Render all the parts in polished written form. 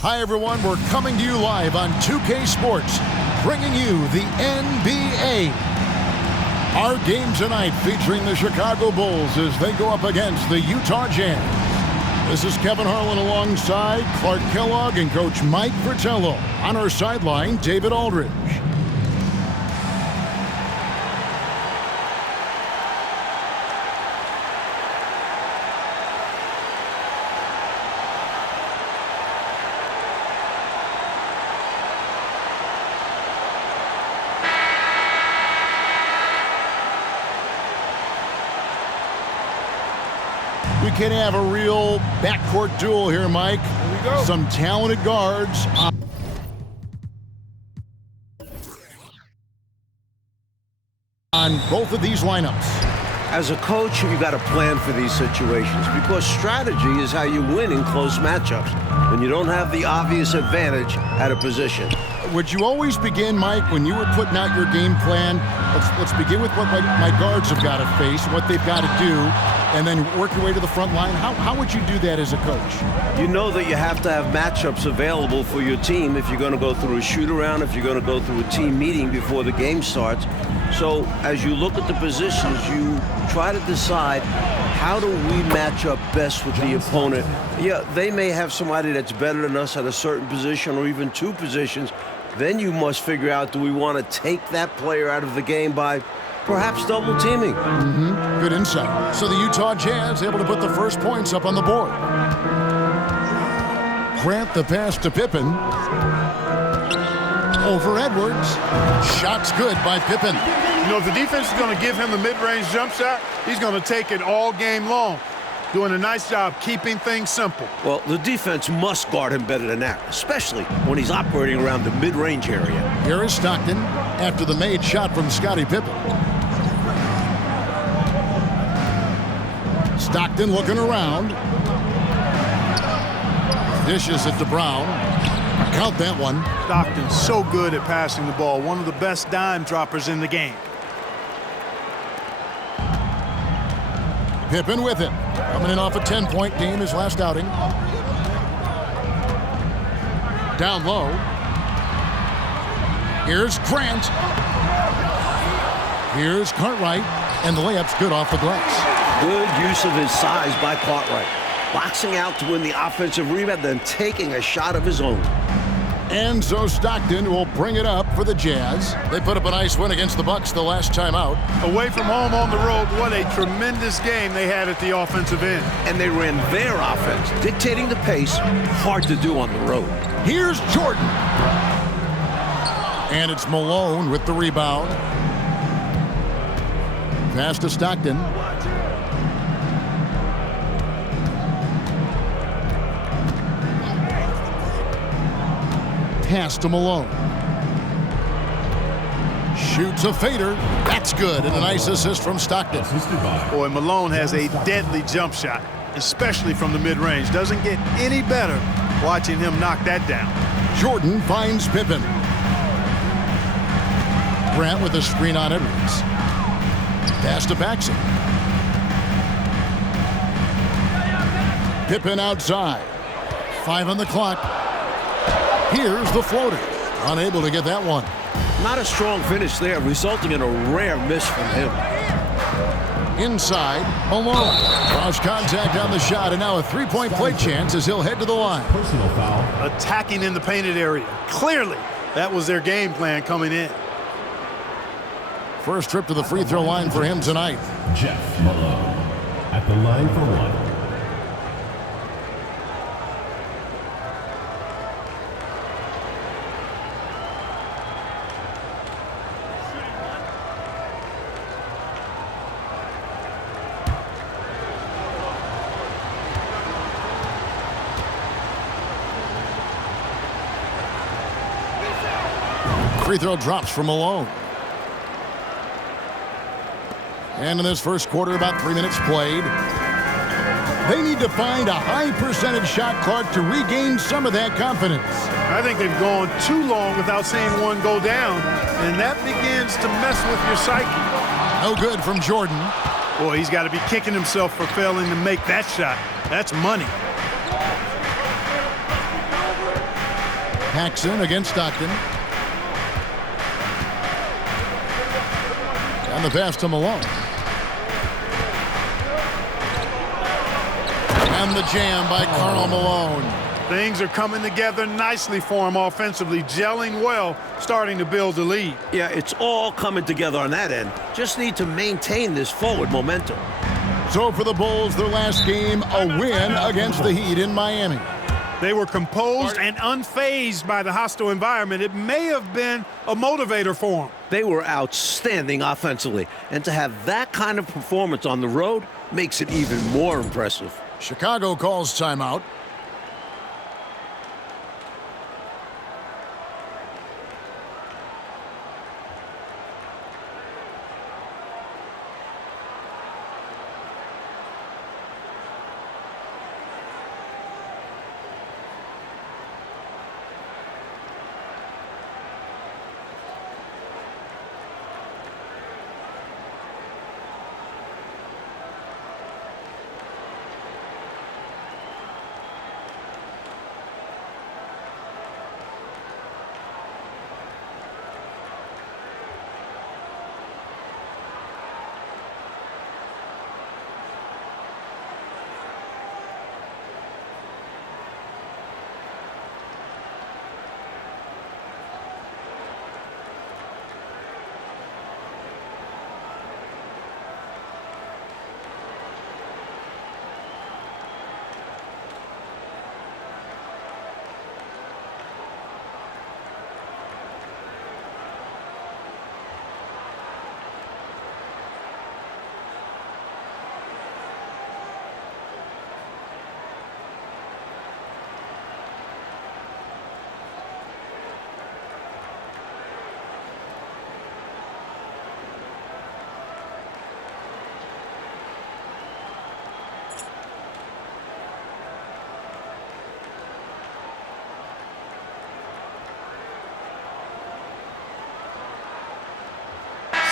Hi everyone, we're coming to you live on 2K Sports, bringing you the NBA. Our game tonight featuring the Chicago Bulls as they go up against the Utah Jazz. This is Kevin Harlan alongside Clark Kellogg and Coach Mike Fratello. On our sideline, David Aldridge. We can have a real backcourt duel here, Mike. Here we go. Some talented guards on both of these lineups. As a coach, you got to plan for these situations because strategy is how you win in close matchups when you don't have the obvious advantage at a position. Would you always begin, Mike, when you were putting out your game plan, let's begin with what my guards have got to face, what they've got to do, and then work your way to the front line? How would you do that as a coach? You know that you have to have matchups available for your team if you're going to go through a shoot-around, if you're going to go through a team meeting before the game starts. So as you look at the positions, you try to decide how do we match up best with the opponent. Yeah, they may have somebody that's better than us at a certain position or even two positions. Then you must figure out, do we want to take that player out of the game by perhaps double teaming? Good insight. So the Utah Jazz able to put the first points up on the board. Grant the pass to Pippen. Over Edwards. Shot's good by Pippen. You know, if the defense is going to give him the mid-range jump shot, he's going to take it all game long. Doing a nice job keeping things simple. Well, the defense must guard him better than that, especially when he's operating around the mid-range area. Here is Stockton after the made shot from Scottie Pippen. Stockton looking around. Dishes it to Brown. Count that one. Stockton's so good at passing the ball. One of the best dime droppers in the game. Pippen with it. Coming in off a 10-point game his last outing. Down low. Here's Grant. Here's Cartwright. And the layup's good off the glass. Good use of his size by Cartwright. Boxing out to win the offensive rebound, then taking a shot of his own. And so Stockton will bring it up for the Jazz. They put up a nice win against the Bucks the last time out. Away from home on the road, what a tremendous game they had at the offensive end. And they ran their offense, dictating the pace. Hard to do on the road. Here's Jordan. And it's Malone with the rebound. Pass to Stockton. Pass to Malone. Shoots a fader. That's good. And a nice assist from Stockton. Boy, Malone has a deadly jump shot, especially from the mid-range. Doesn't get any better watching him knock that down. Jordan finds Pippen. Grant with a screen on Edwards. Pass to Paxson. Pippen outside. 5 on the clock. Here's the floater. Unable to get that one. Not a strong finish there, resulting in a rare miss from him. Inside, Malone. Cross contact on the shot, and now a three-point play chance as he'll head to the line. Personal foul. Attacking in the painted area. Clearly, that was their game plan coming in. First trip to the free throw line for him tonight. Jeff Malone at the line for one. Free throw drops for Malone. And in this first quarter, about 3 minutes played. They need to find a high percentage shot, Clark, to regain some of that confidence. I think they've gone too long without seeing one go down, and that begins to mess with your psyche. No good from Jordan. Boy, he's got to be kicking himself for failing to make that shot. That's money. Paxson against Stockton. And the pass to Malone. And the jam by Karl Malone. Things are coming together nicely for him offensively, gelling well, starting to build the lead. Yeah, it's all coming together on that end. Just need to maintain this forward momentum. So for the Bulls, their last game, a win against the Heat in Miami. They were composed and unfazed by the hostile environment. It may have been a motivator for them. They were outstanding offensively, and to have that kind of performance on the road makes it even more impressive. Chicago calls timeout.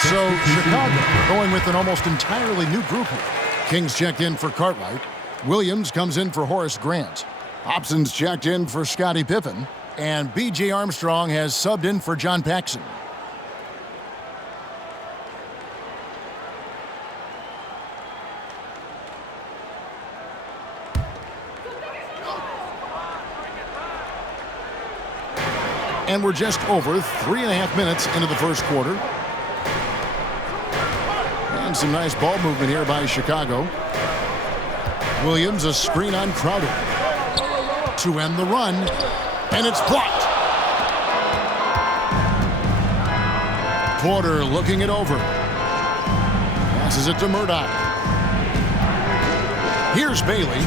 So Chicago going with an almost entirely new group here. Kings checked in for Cartwright. Williams comes in for Horace Grant. Hobson's checked in for Scottie Pippen. And B.J. Armstrong has subbed in for John Paxson. And we're just over 3.5 minutes into the first quarter. And some nice ball movement here by Chicago. Williams, a screen on Crowder to end the run, and it's blocked. Porter looking it over. Passes it to Murdoch. Here's Bailey.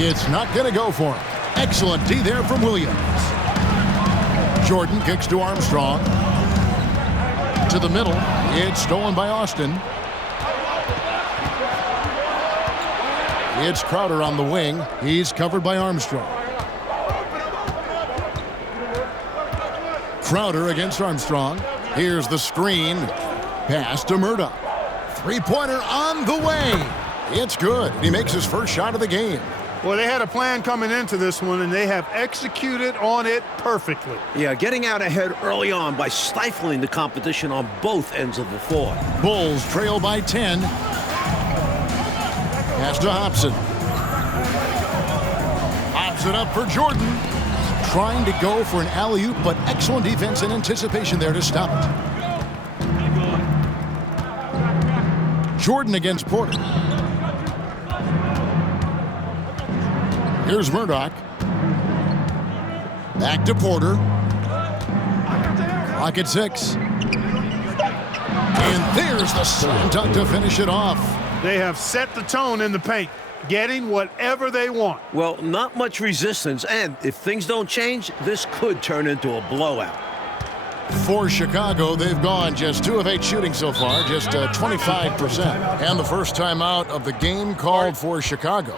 It's not going to go for him. Excellent D there from Williams. Jordan kicks to Armstrong. To the middle. It's stolen by Austin. It's Crowder on the wing. He's covered by Armstrong. Crowder against Armstrong. Here's the screen. Pass to Murdoch. Three-pointer on the way. It's good. He makes his first shot of the game. Well, they had a plan coming into this one, and they have executed on it perfectly. Yeah, getting out ahead early on by stifling the competition on both ends of the floor. Bulls trail by 10. Pass to Hobson. Hobson up for Jordan. Trying to go for an alley-oop, but excellent defense and anticipation there to stop it. Jordan against Porter. Here's Murdoch. Back to Porter. Clock at 6. And there's the slam dunk to finish it off. They have set the tone in the paint, getting whatever they want. Well, not much resistance, and if things don't change, this could turn into a blowout. For Chicago, they've gone just 2 of 8 shooting so far, just 25%. And the first timeout of the game called for Chicago.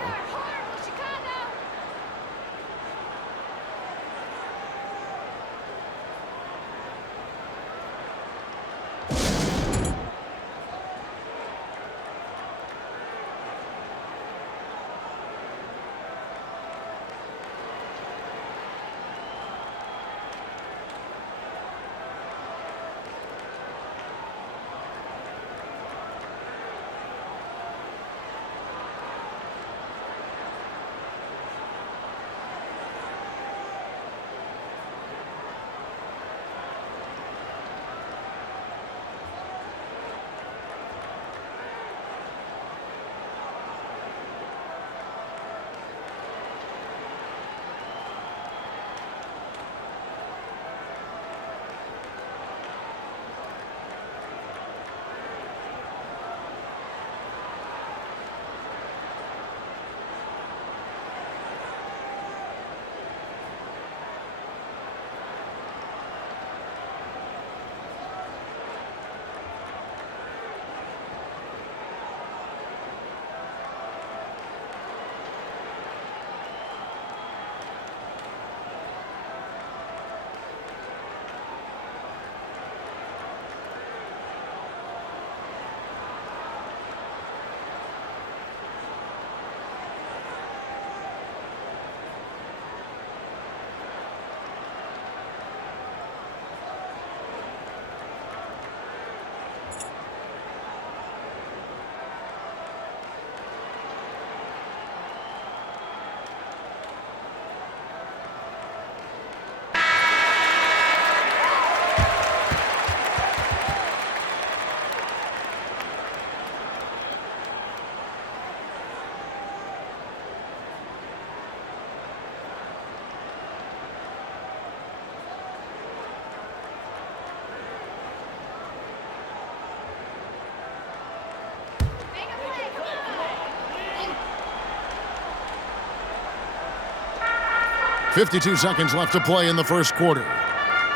52 seconds left to play in the first quarter.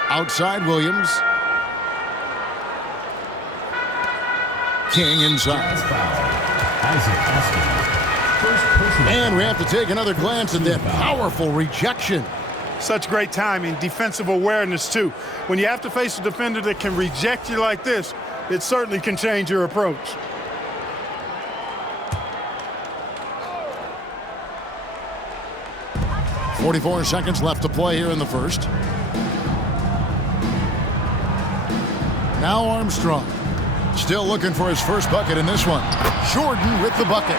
Outside Williams. King inside. And we have to take another glance at that powerful rejection. Such great timing, defensive awareness, too. When you have to face a defender that can reject you like this, it certainly can change your approach. .44 seconds left to play here in the first. Now Armstrong. Still looking for his first bucket in this one. Jordan with the bucket.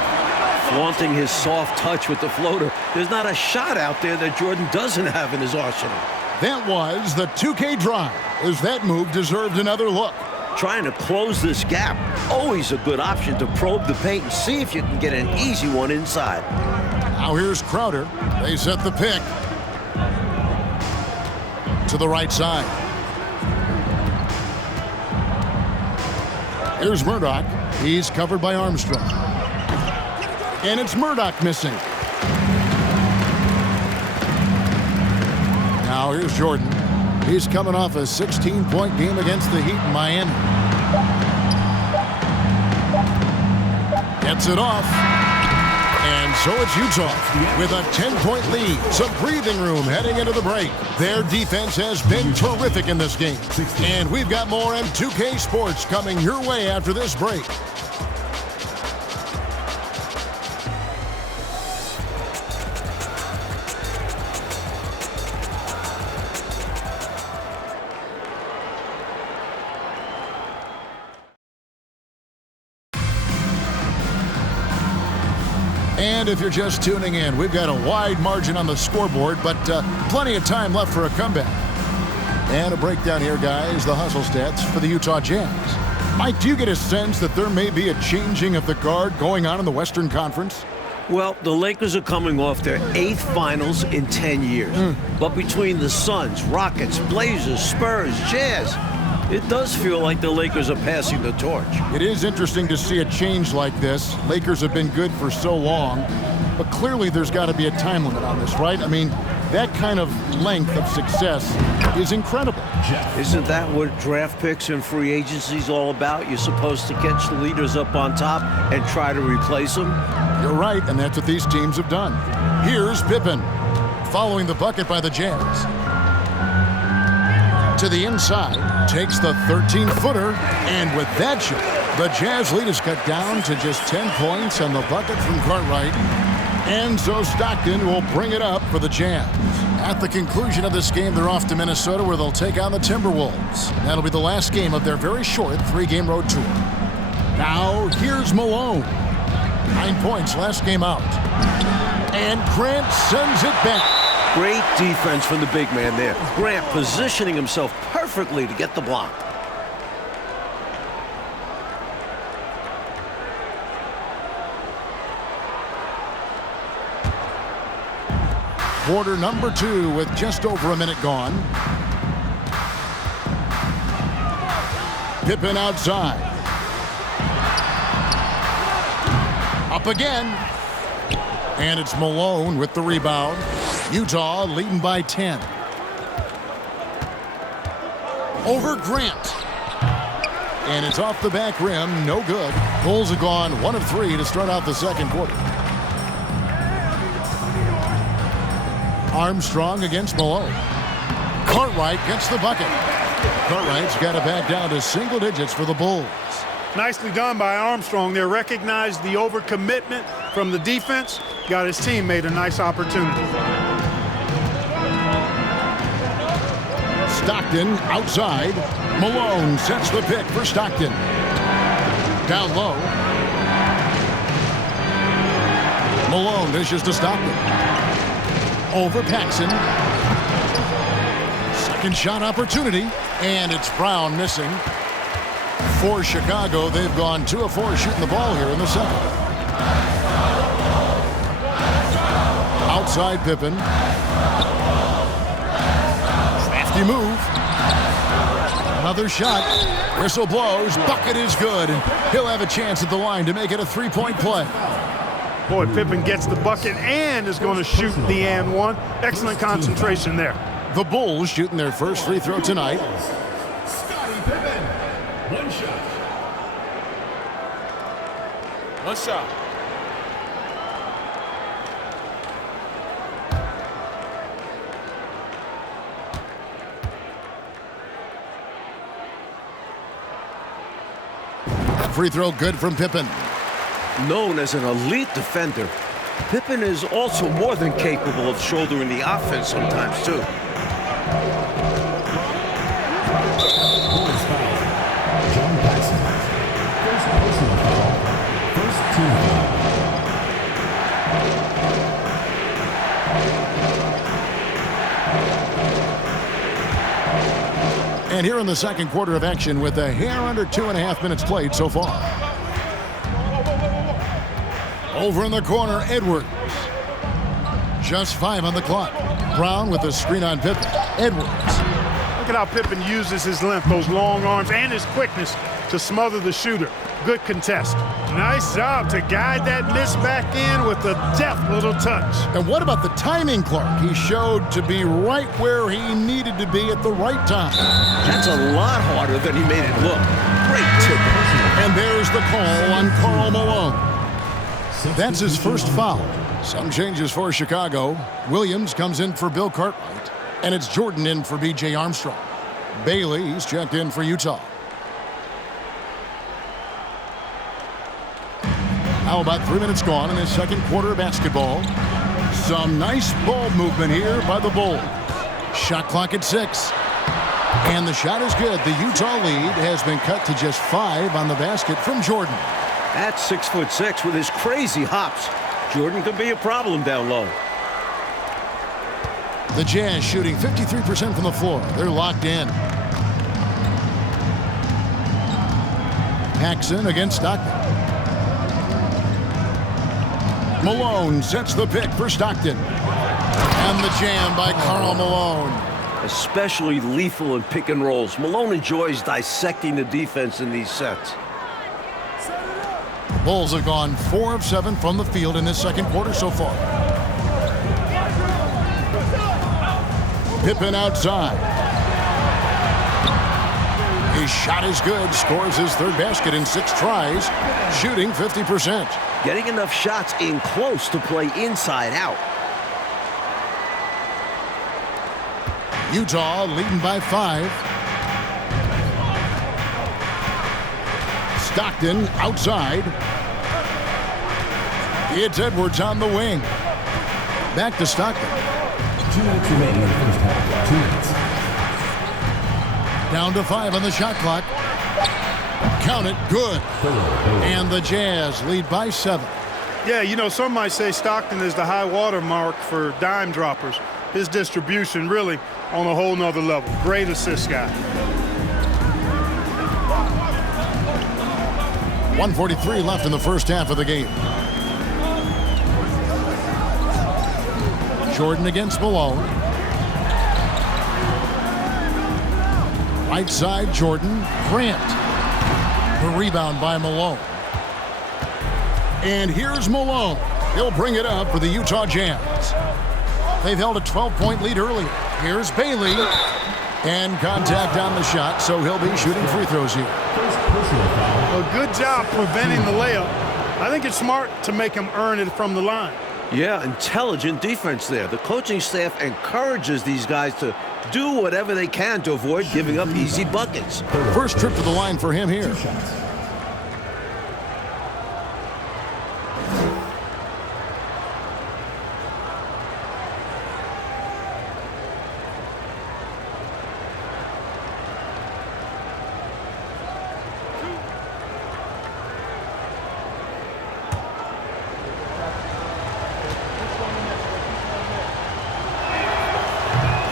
Flaunting his soft touch with the floater. There's not a shot out there that Jordan doesn't have in his arsenal. That was the 2K drive, as that move deserved another look. Trying to close this gap, always a good option to probe the paint and see if you can get an easy one inside. Now here's Crowder. They set the pick to the right side. Here's Murdoch. He's covered by Armstrong. And it's Murdoch missing. Now here's Jordan. He's coming off a 16-point game against the Heat in Miami. Gets it off. And so it's Utah with a 10-point lead. Some breathing room heading into the break. Their defense has been terrific in this game. And we've got more on 2K Sports coming your way after this break. And if you're just tuning in, we've got a wide margin on the scoreboard, but plenty of time left for a comeback. And a breakdown here, guys, the hustle stats for the Utah Jazz. Mike, do you get a sense that there may be a changing of the guard going on in the Western Conference? Well, the Lakers are coming off their 8th finals in 10 years. But between the Suns, Rockets, Blazers, Spurs, Jazz, it does feel like the Lakers are passing the torch. It is interesting to see a change like this. Lakers have been good for so long, but clearly there's got to be a time limit on this, right? I mean, that kind of length of success is incredible. Isn't that what draft picks and free agency is all about? You're supposed to catch the leaders up on top and try to replace them? You're right, and that's what these teams have done. Here's Pippen, following the bucket by the Jazz. To the inside, takes the 13-footer, and with that shot, the Jazz lead is cut down to just 10 points on the bucket from Cartwright. And so Stockton will bring it up for the Jazz. At the conclusion of this game, they're off to Minnesota, where they'll take on the Timberwolves. That'll be the last game of their very short 3-game road tour. Now, here's Malone. 9 points last game out. And Grant sends it back. Great defense from the big man there. Grant positioning himself perfectly to get the block. Quarter number 2 with just over a minute gone. Pippen outside. Up again. And it's Malone with the rebound. Utah leading by 10. Over Grant. And it's off the back rim. No good. Bulls have gone 1 of 3 to start out the second quarter. Armstrong against Malone. Cartwright gets the bucket. Cartwright's got it back down to single digits for the Bulls. Nicely done by Armstrong there. Recognized the overcommitment from the defense. Got his teammate a nice opportunity. Stockton outside. Malone sets the pick for Stockton. Down low. Malone dishes to Stockton. Over Paxson. Second shot opportunity. And it's Brown missing. For Chicago, they've gone 2 of 4 shooting the ball here in the second. Outside Pippen. Crafty move. Another shot. Whistle blows. Bucket is good. And he'll have a chance at the line to make it a 3-point play. Boy, Pippen gets the bucket and is going to shoot the and one. Excellent concentration there. The Bulls shooting their first free throw tonight. Scottie Pippen. One shot. One shot. Free throw good from Pippen. Known as an elite defender, Pippen is also more than capable of shouldering the offense sometimes, too. Bulls foul. John Paxson. First personal foul. First team foul. And here in the second quarter of action with a hair under 2.5 minutes played so far. Over in the corner, Edwards. Just 5 on the clock. Brown with a screen on Pippen. Edwards. Look at how Pippen uses his length, those long arms, and his quickness to smother the shooter. Good contest. Nice job to guide that miss back in with a deft little touch. And what about the timing, Clark? He showed to be right where he needed to be at the right time. That's a lot harder than he made it look. Great tip. And there's the call on Karl Malone. That's his first foul. Some changes for Chicago. Williams comes in for Bill Cartwright, and it's Jordan in for B.J. Armstrong. Bailey's checked in for Utah. How about 3 minutes gone in this second quarter of basketball? Some nice ball movement here by the Bulls. Shot clock at 6. And the shot is good. The Utah lead has been cut to just 5 on the basket from Jordan. At 6'6" with his crazy hops, Jordan could be a problem down low. The Jazz shooting 53% from the floor. They're locked in. Paxson against Stockton. Malone sets the pick for Stockton. And the jam by Karl Malone. Especially lethal in pick and rolls. Malone enjoys dissecting the defense in these sets. Bulls have gone 4 of 7 from the field in this second quarter so far. Pippen outside. His shot is good. Scores his third basket in 6 tries. Shooting 50%. Getting enough shots in close to play inside out. Utah leading by 5. Stockton outside. It's Edwards on the wing. Back to Stockton. 2 minutes remaining in the first half. 2 minutes. Down to 5 on the shot clock. Count it, good. And the Jazz lead by 7. Yeah, you know, some might say Stockton is the high water mark for dime droppers. His distribution really on a whole nother level. Great assist guy. 1:43 left in the first half of the game. Jordan against Malone. Right side, Jordan. Grant. The rebound by Malone. And here's Malone. He'll bring it up for the Utah Jazz. They've held a 12-point lead earlier. Here's Bailey. And contact on the shot, so he'll be shooting free throws here. A good job preventing the layup. I think it's smart to make him earn it from the line. Yeah, intelligent defense there. The coaching staff encourages these guys to do whatever they can to avoid giving up easy buckets. First trip to the line for him here.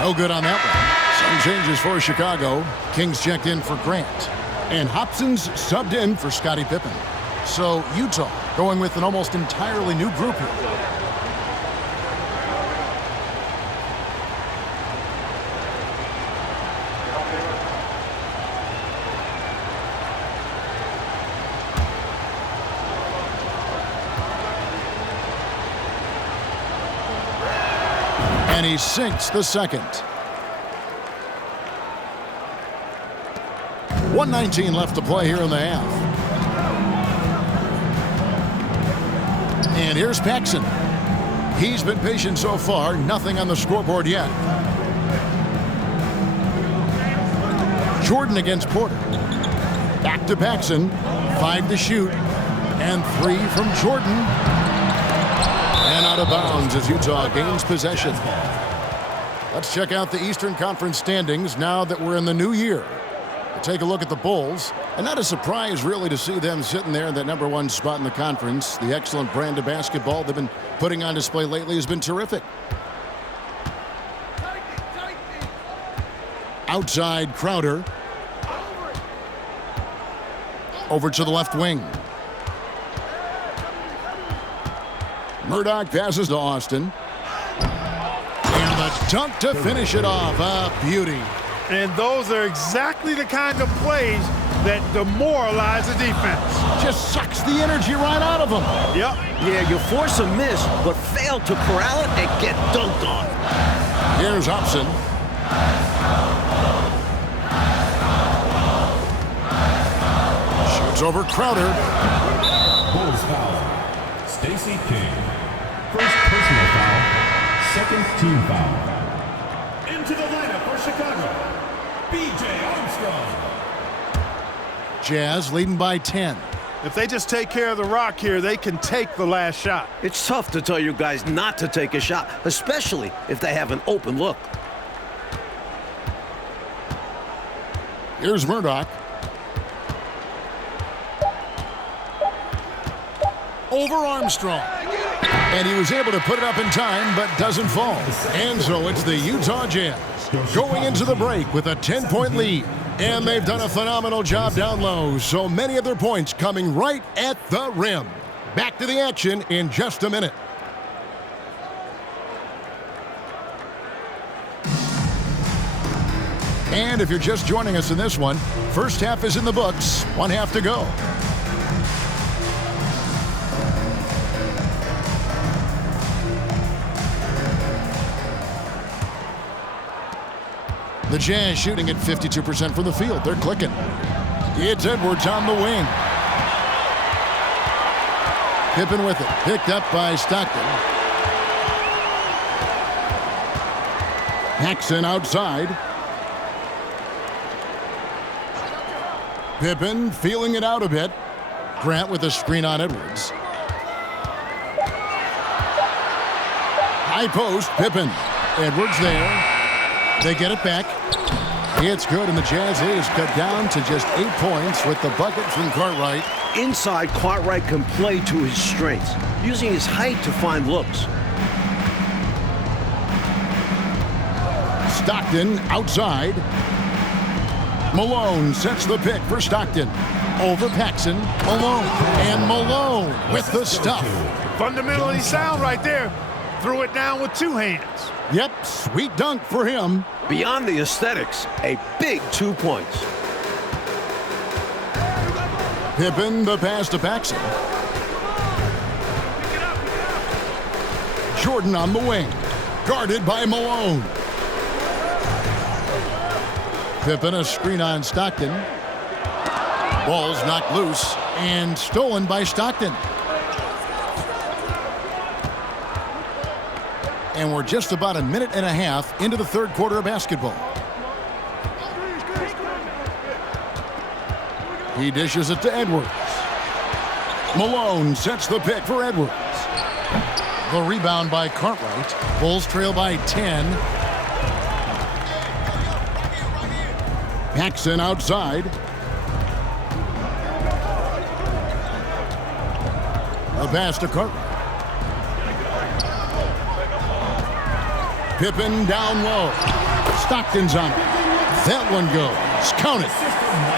No good on that one. Some changes for Chicago. Kings checked in for Grant. And Hobson's subbed in for Scottie Pippen. So Utah going with an almost entirely new group here. And he sinks the second. 1:19 left to play here in the half. And here's Paxson. He's been patient so far. Nothing on the scoreboard yet. Jordan against Porter. Back to Paxson. 5 to shoot. And 3 from Jordan. And out of bounds as Utah gains possession. Let's check out the Eastern Conference standings now that we're in the new year. We'll take a look at the Bulls. And not a surprise, really, to see them sitting there in that #1 spot in the conference. The excellent brand of basketball they've been putting on display lately has been terrific. Outside Crowder. Over to the left wing. Murdoch passes to Austin. And the dunk to finish it off. A beauty. And those are exactly the kind of plays that demoralize the defense. Just sucks the energy right out of them. Yep. Yeah, you force a miss, but fail to corral it and get dunked on. Here's Hobson. Shoots over Crowder. Bulls foul. Stacey King. First personal foul. Second team foul. Into the lineup for Chicago, B.J. Armstrong. Jazz leading by 10. If they just take care of the rock here, they can take the last shot. It's tough to tell you guys not to take a shot, especially if they have an open look. Here's Murdoch. Over Armstrong. And he was able to put it up in time, but doesn't fall. And so it's the Utah Jazz going into the break with a 10-point lead. And they've done a phenomenal job down low. So many of their points coming right at the rim. Back to the action in just a minute. And if you're just joining us in this one, first half is in the books. 1 half to go. The Jazz shooting at 52% from the field. They're clicking. It's Edwards on the wing. Pippen with it. Picked up by Stockton. Paxson outside. Pippen feeling it out a bit. Grant with a screen on Edwards. High post, Pippen. Edwards there. They get it back. It's good, and the Jazz is cut down to just 8 points with the bucket from Cartwright. Inside, Cartwright can play to his strengths, using his height to find looks. Stockton outside. Malone sets the pick for Stockton. Over Paxson. Malone. And Malone with the stuff. Fundamentally sound right there. Threw it down with 2 hands. Yep, sweet dunk for him. Beyond the aesthetics, a big 2 points. Pippen the pass to Paxson. Jordan on the wing. Guarded by Malone. Pippen a screen on Stockton. Ball's knocked loose and stolen by Stockton. And we're just about a minute and a half into the third quarter of basketball. He dishes it to Edwards. Malone sets the pick for Edwards. The rebound by Cartwright. Bulls trail by 10. Paxson outside. A pass to Cartwright. Pippen down low. Stockton's on it. That one goes. Count it.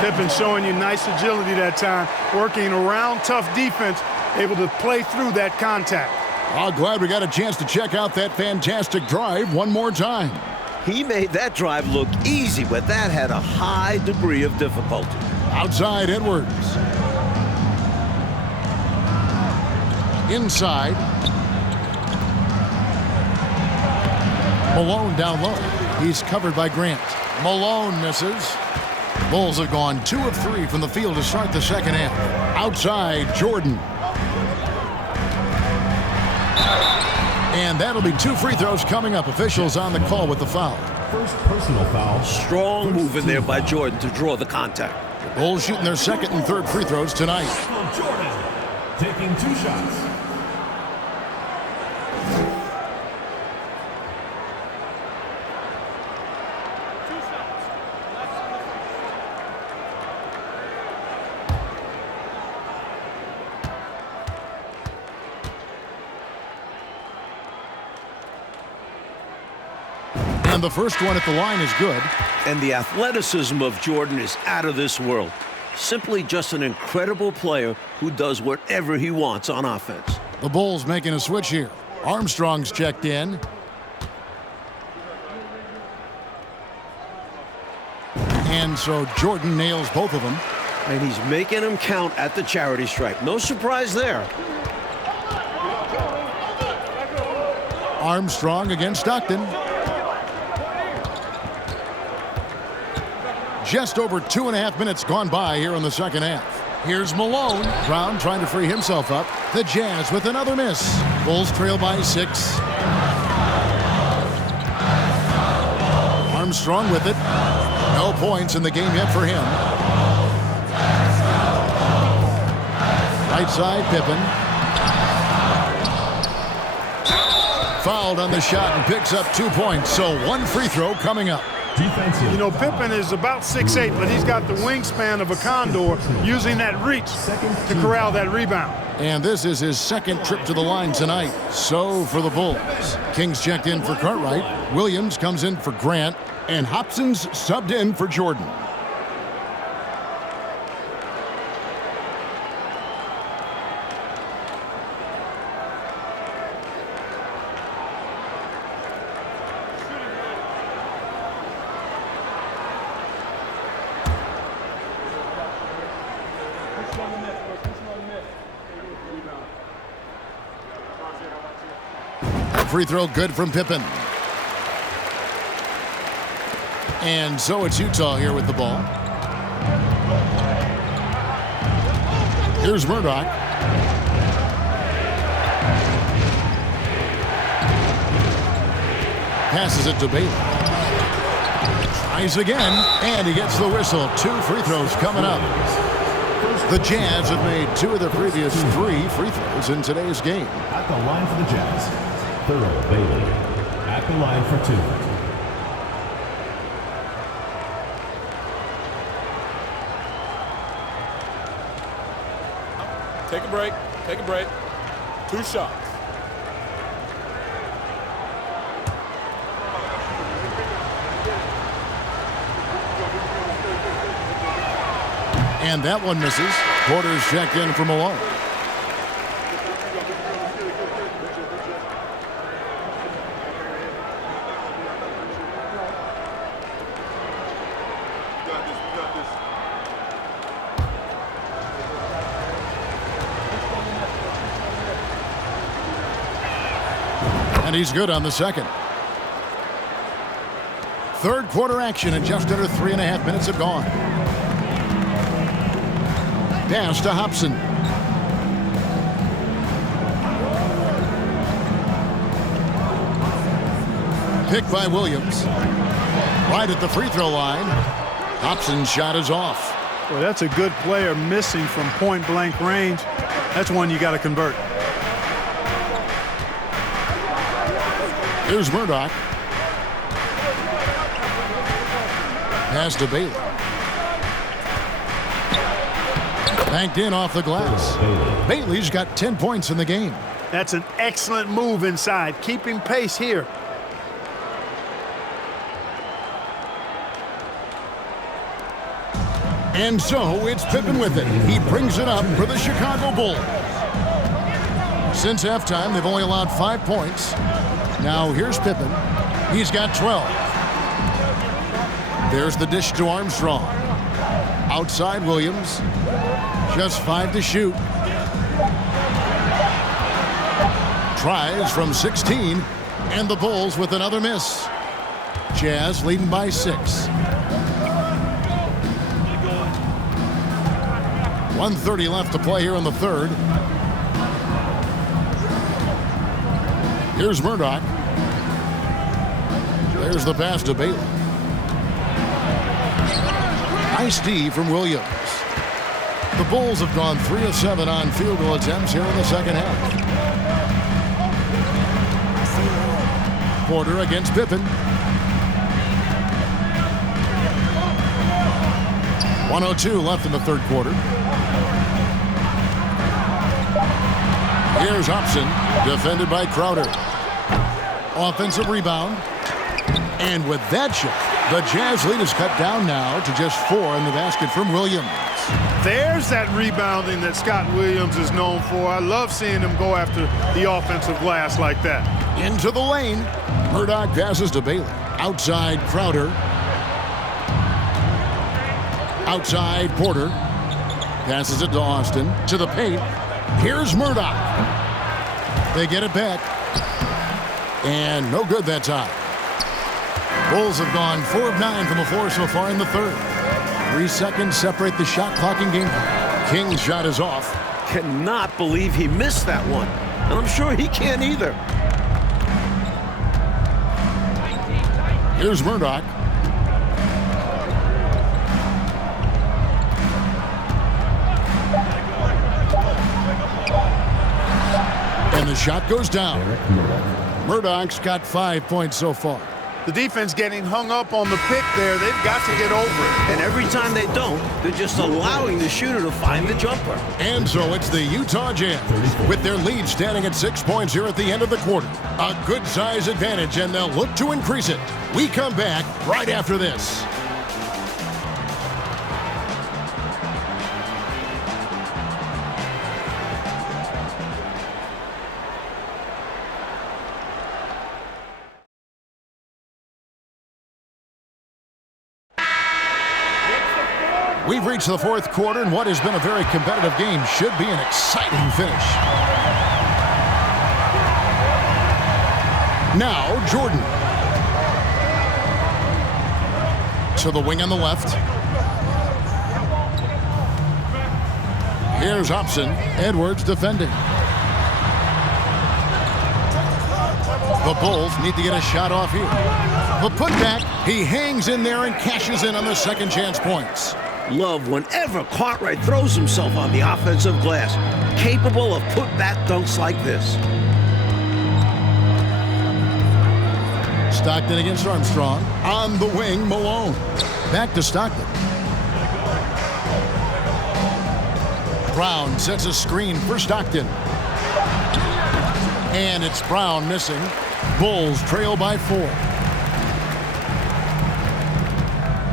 Pippen showing you nice agility that time, working around tough defense, able to play through that contact. Oh, glad we got a chance to check out that fantastic drive one more time. He made that drive look easy, but that had a high degree of difficulty. Outside Edwards. Inside. Malone down low. He's covered by Grant. Malone misses. Bulls have gone 2 of 3 from the field to start the second half. Outside, Jordan. And that'll be 2 free throws coming up. Officials on the call with the foul. First personal foul. Strong move in there by Jordan to draw the contact. The Bulls shooting their second and third free throws tonight. Jordan taking 2 shots. And the first one at the line is good. And the athleticism of Jordan is out of this world. Simply just an incredible player who does whatever he wants on offense. The Bulls making a switch here. Armstrong's checked in. And so Jordan nails both of them. And he's making them count at the charity stripe. No surprise there. Armstrong against Stockton. Just over 2.5 minutes gone by here in the second half. Here's Malone. Brown trying to free himself up. The Jazz with another miss. Bulls trail by 6. Armstrong with it. No points in the game yet for him. Right side, Pippen. Fouled on the shot and picks up 2 points. So 1 free throw coming up. Defensive. You know, Pippen is about 6'8", but he's got the wingspan of a condor, using that reach to corral that rebound. And this is his second trip to the line tonight. So for the Bulls, Kings checked in for Cartwright. Williams comes in for Grant. And Hobson's subbed in for Jordan. Free throw good from Pippen. And so it's Utah here with the ball. Here's Murdoch. Passes it to Bailey. Tries again, and he gets the whistle. 2 free throws coming up. The Jazz have made 2 of their previous 3 free throws in today's game. At the line for the Jazz. Thurl Bailey at the line for 2. Take a break. Take a break. 2 shots. And that one misses. Porter's checked in for Malone. And he's good on the second. Third quarter action, and just under 3.5 minutes have gone. Pass to Hobson. Picked by Williams. Right at the free throw line. Hobson's shot is off. Well, that's a good player missing from point-blank range. That's one you got to convert. Here's Murdoch. Pass to Bailey. Banked in off the glass. Bailey's got 10 points in the game. That's an excellent move inside, keeping pace here. And so it's Pippen with it. He brings it up for the Chicago Bulls. Since halftime, they've only allowed 5 points. Now here's Pippen. He's got 12. There's the dish to Armstrong. Outside Williams. Just 5 to shoot. Tries from 16. And the Bulls with another miss. Jazz leading by 6. 1:30 left to play here in the third. Here's Murdoch. There's the pass to Bailey. Nice D from Williams. The Bulls have gone 3 of 7 on field goal attempts here in the second half. Porter against Pippen. 1:02 left in the third quarter. Here's Hobson, defended by Crowder. Offensive rebound. And with that shot, the Jazz lead is cut down now to just 4 in the basket from Williams. There's that rebounding that Scott Williams is known for. I love seeing him go after the offensive glass like that. Into the lane. Murdoch passes to Bailey. Outside Crowder. Outside Porter. Passes it to Austin. To the paint. Here's Murdoch. They get it back. And no good that time. Bulls have gone 4 of 9 from the floor so far in the third. 3 seconds separate the shot clock and game clock. King's shot is off. Cannot believe he missed that one. And I'm sure he can't either. Here's Murdoch. And the shot goes down. Murdoch's got 5 points so far. The defense getting hung up on the pick there. They've got to get over it. And every time they don't, they're just allowing the shooter to find the jumper. And so it's the Utah Jazz with their lead standing at 6 points here at the end of the quarter. A good size advantage, and they'll look to increase it. We come back right after this. We've reached the fourth quarter, and what has been a very competitive game should be an exciting finish. Now, Jordan. To the wing on the left. Here's Hobson. Edwards defending. The Bulls need to get a shot off here. The putback, he hangs in there and cashes in on the second chance points. Love whenever Cartwright throws himself on the offensive glass, capable of put-back dunks like this. Stockton against Armstrong. On the wing, Malone. Back to Stockton. Brown sets a screen for Stockton. And it's Brown missing. Bulls trail by 4.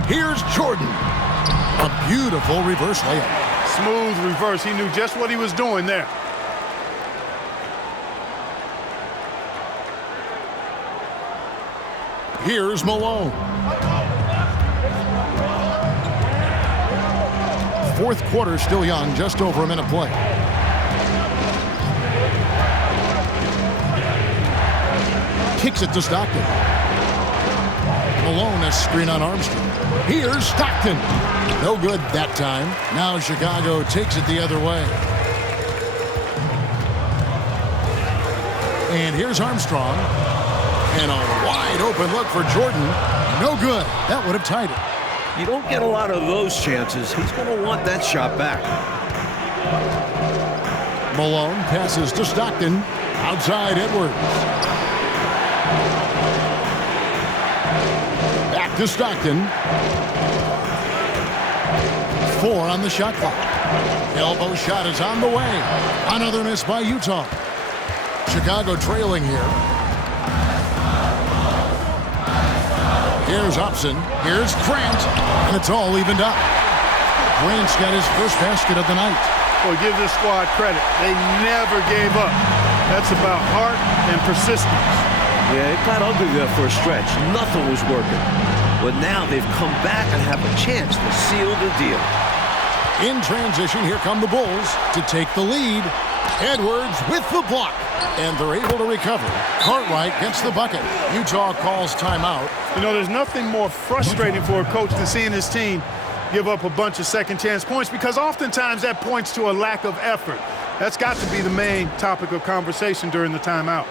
Here's Jordan. A beautiful reverse layup. Smooth reverse. He knew just what he was doing there. Here's Malone. Fourth quarter still young, just over a minute play. Kicks it to Stockton. Malone has screen on Armstrong. Here's Stockton. No good that time. Now Chicago takes it the other way. And here's Armstrong. And a wide open look for Jordan. No good. That would have tied it. You don't get a lot of those chances. He's going to want that shot back. Malone passes to Stockton. Outside Edwards. Back to Stockton. 4 on the shot clock. Elbow shot is on the way. Another miss by Utah. Chicago trailing here. Here's Hobson. Here's Grant. And it's all evened up. Grant's got his first basket of the night. Well, give this squad credit. They never gave up. That's about heart and persistence. Yeah, it got ugly there for a stretch. Nothing was working. But now they've come back and have a chance to seal the deal. In transition, here come the Bulls to take the lead. Edwards with the block, and they're able to recover. Cartwright gets the bucket. Utah calls timeout. You know, there's nothing more frustrating for a coach than seeing his team give up a bunch of second-chance points, because oftentimes that points to a lack of effort. That's got to be the main topic of conversation during the timeout.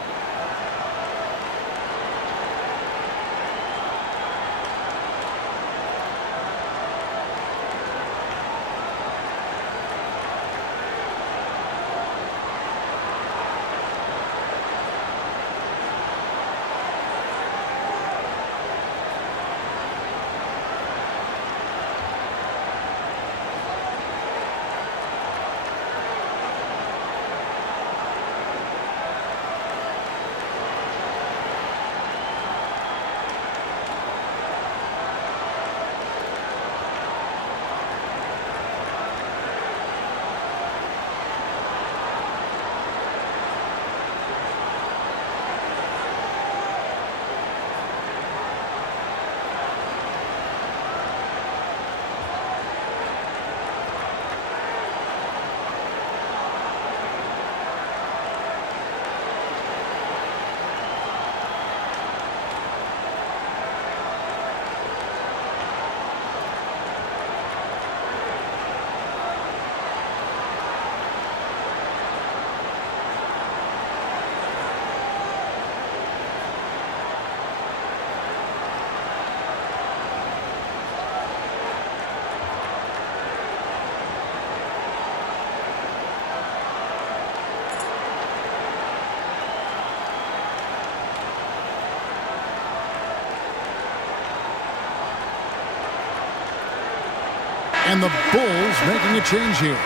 And the Bulls making a change here.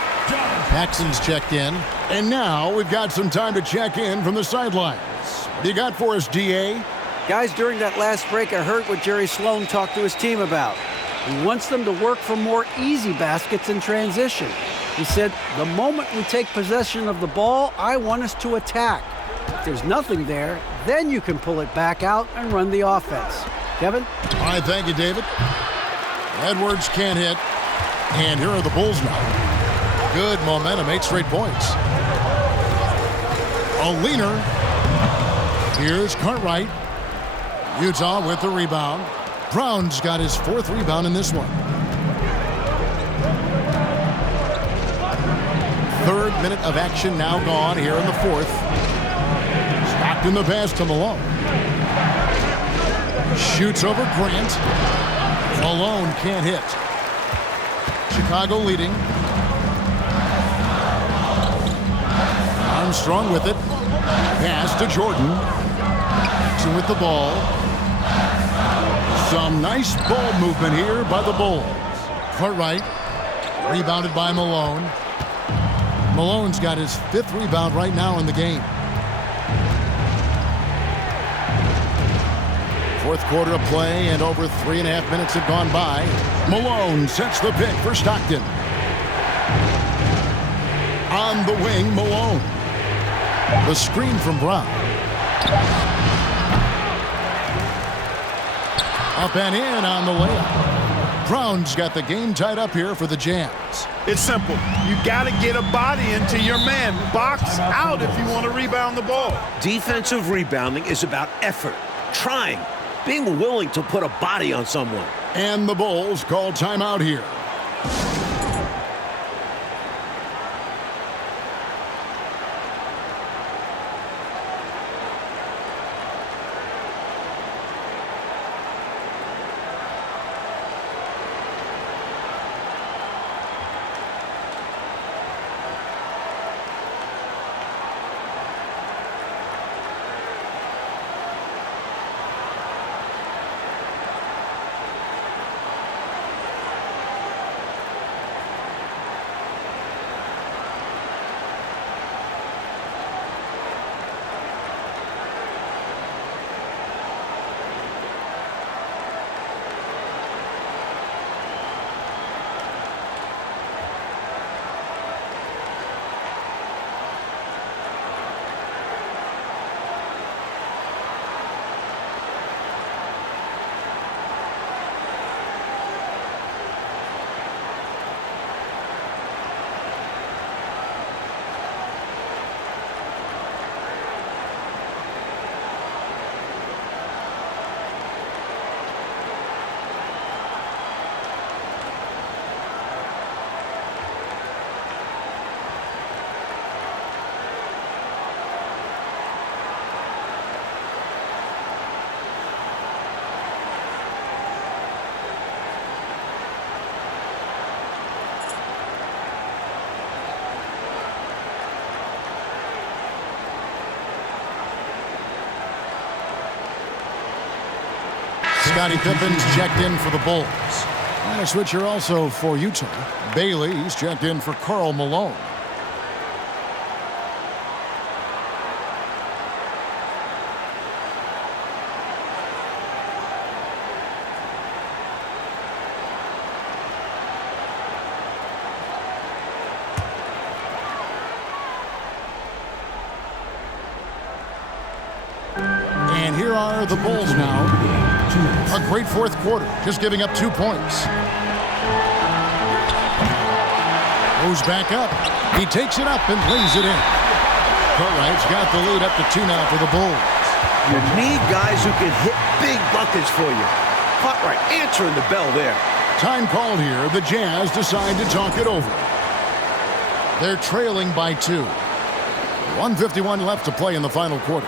Paxson's checked in. And now we've got some time to check in from the sidelines. What do you got for us, DA? Guys, during that last break, I heard what Jerry Sloan talked to his team about. He wants them to work for more easy baskets in transition. He said, the moment we take possession of the ball, I want us to attack. If there's nothing there, then you can pull it back out and run the offense. Kevin? All right, thank you, David. Edwards can't hit. And here are the Bulls now. Good momentum, 8 straight points. A leaner. Here's Cartwright. Utah with the rebound. Brown's got his 4th rebound in this one. 3rd minute of action now gone here in the 4th. Stockton the pass to Malone. Shoots over Grant. Malone can't hit. Chicago leading. Armstrong with it. Pass to Jordan. Jackson with the ball. Some nice ball movement here by the Bulls. Cartwright. Rebounded by Malone. Malone's got his 5th rebound right now in the game. 4th quarter of play, and over 3.5 minutes have gone by. Malone sets the pick for Stockton. On the wing, Malone. The screen from Brown. Up and in on the layup. Brown's got the game tied up here for the Jams. It's simple. You got to get a body into your man. Box out if you want to rebound the ball. Defensive rebounding is about effort, trying, being willing to put a body on someone. And the Bulls call timeout here. Scottie Pippen's checked in for the Bulls. And a switcher also for Utah. Bailey, he's checked in for Karl Malone. And here are the Bulls now. A great fourth quarter, just giving up 2 points. Goes back up. He takes it up and lays it in. Cartwright's got the lead up to 2 now for the Bulls. You need guys who can hit big buckets for you. Cartwright answering the bell there. Time called here. The Jazz decide to talk it over. They're trailing by 2. 1:51 left to play in the final quarter.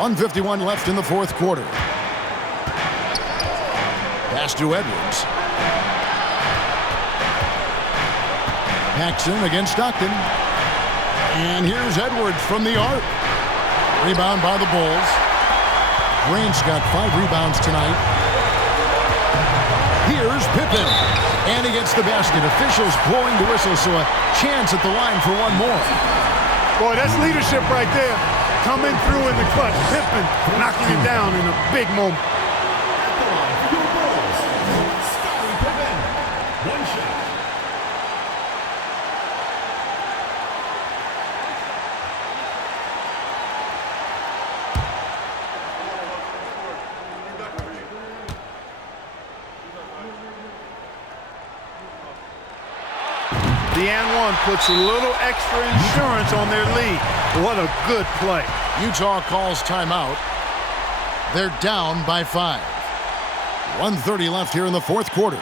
.151 left in the fourth quarter. Pass to Edwards. Paxson against Stockton. And here's Edwards from the arc. Rebound by the Bulls. Grant's got 5 rebounds tonight. Here's Pippen. And he gets the basket. Officials blowing the whistle, so a chance at the line for one more. Boy, that's leadership right there. Coming through in the clutch. Pippen knocking it down in a big moment. One shot. The and one puts a little extra insurance on their lead. What a good play. Utah calls timeout. They're down by 5. 1:30 left here in the fourth quarter.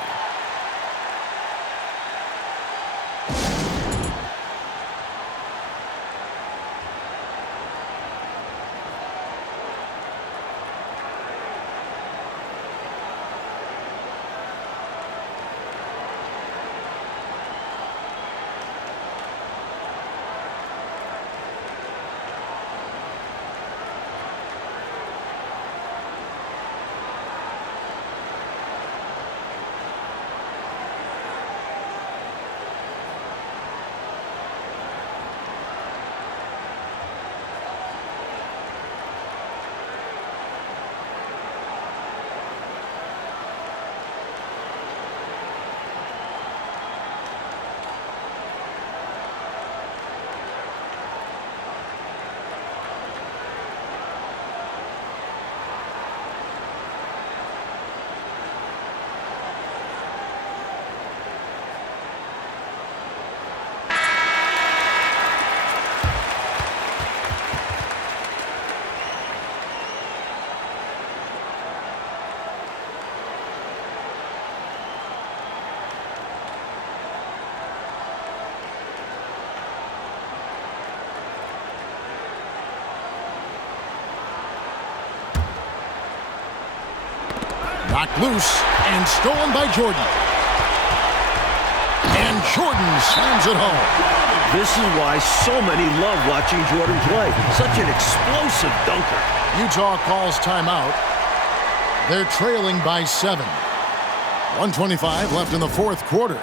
Knocked loose and stolen by Jordan. And Jordan slams it home. This is why so many love watching Jordan play. Such an explosive dunker. Utah calls timeout. They're trailing by 7. 1:25 left in the fourth quarter.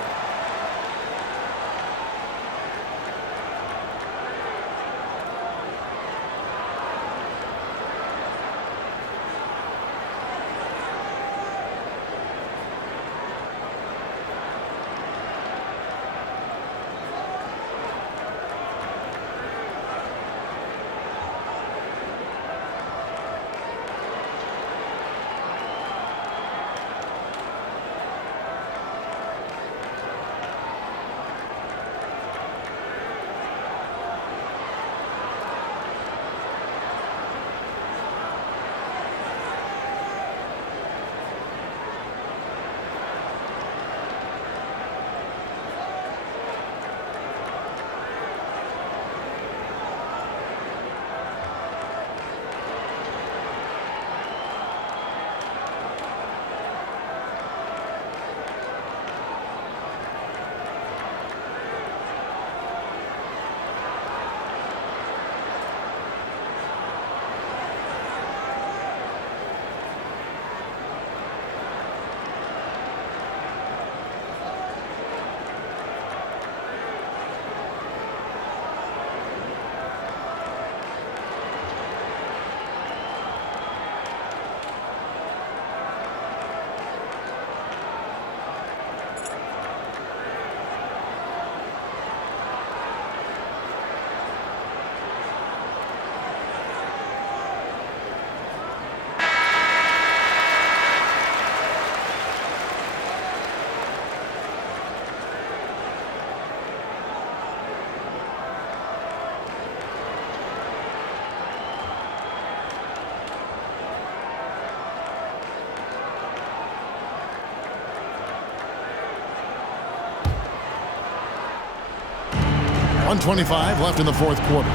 .125 left in the fourth quarter.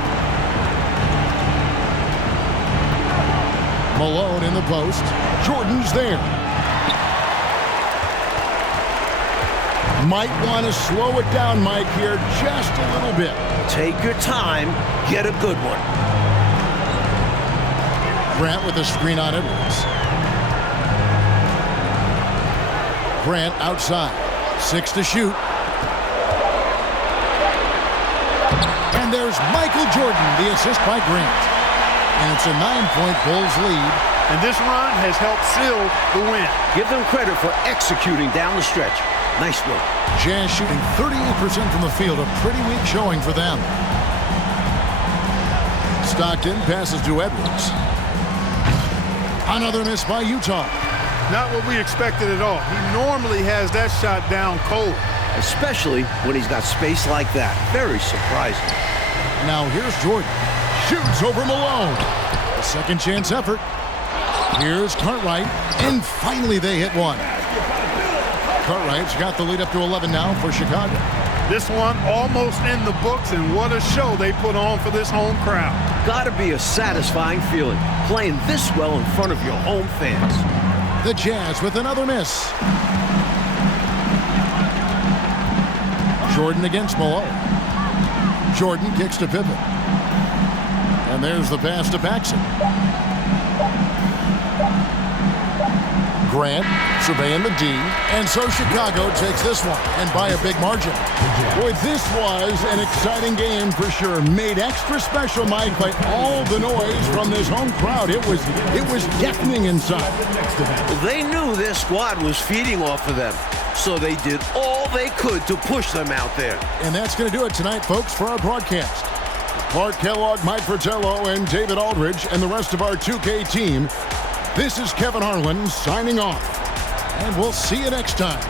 Malone in the post. Jordan's there. Might want to slow it down, Mike, here just a little bit. Take your time. Get a good one. Grant with a screen on Edwards. Grant outside. 6 to shoot. And there's Michael Jordan, the assist by Grant. And it's a 9-point Bulls lead. And this run has helped seal the win. Give them credit for executing down the stretch. Nice work. Jazz shooting 38% from the field, a pretty weak showing for them. Stockton passes to Edwards. Another miss by Utah. Not what we expected at all. He normally has that shot down cold. Especially when he's got space like that. Very surprising. Now here's Jordan. Shoots over Malone. A second chance effort. Here's Cartwright. And finally they hit one. Cartwright's got the lead up to 11 now for Chicago. This one almost in the books, and what a show they put on for this home crowd. Gotta be a satisfying feeling, playing this well in front of your home fans. The Jazz with another miss. Jordan against Malone. Jordan kicks to Pippen. And there's the pass to Paxson. Grant surveying the D. And so Chicago takes this one, and by a big margin. Boy, this was an exciting game for sure. Made extra special, Mike, by all the noise from this home crowd. It was deafening inside. Well, they knew their squad was feeding off of them, so they did all they could to push them out there. And that's going to do it tonight, folks, for our broadcast. Clark Kellogg, Mike Fratello, and David Aldridge, and the rest of our 2K team. This is Kevin Harlan signing off. And we'll see you next time.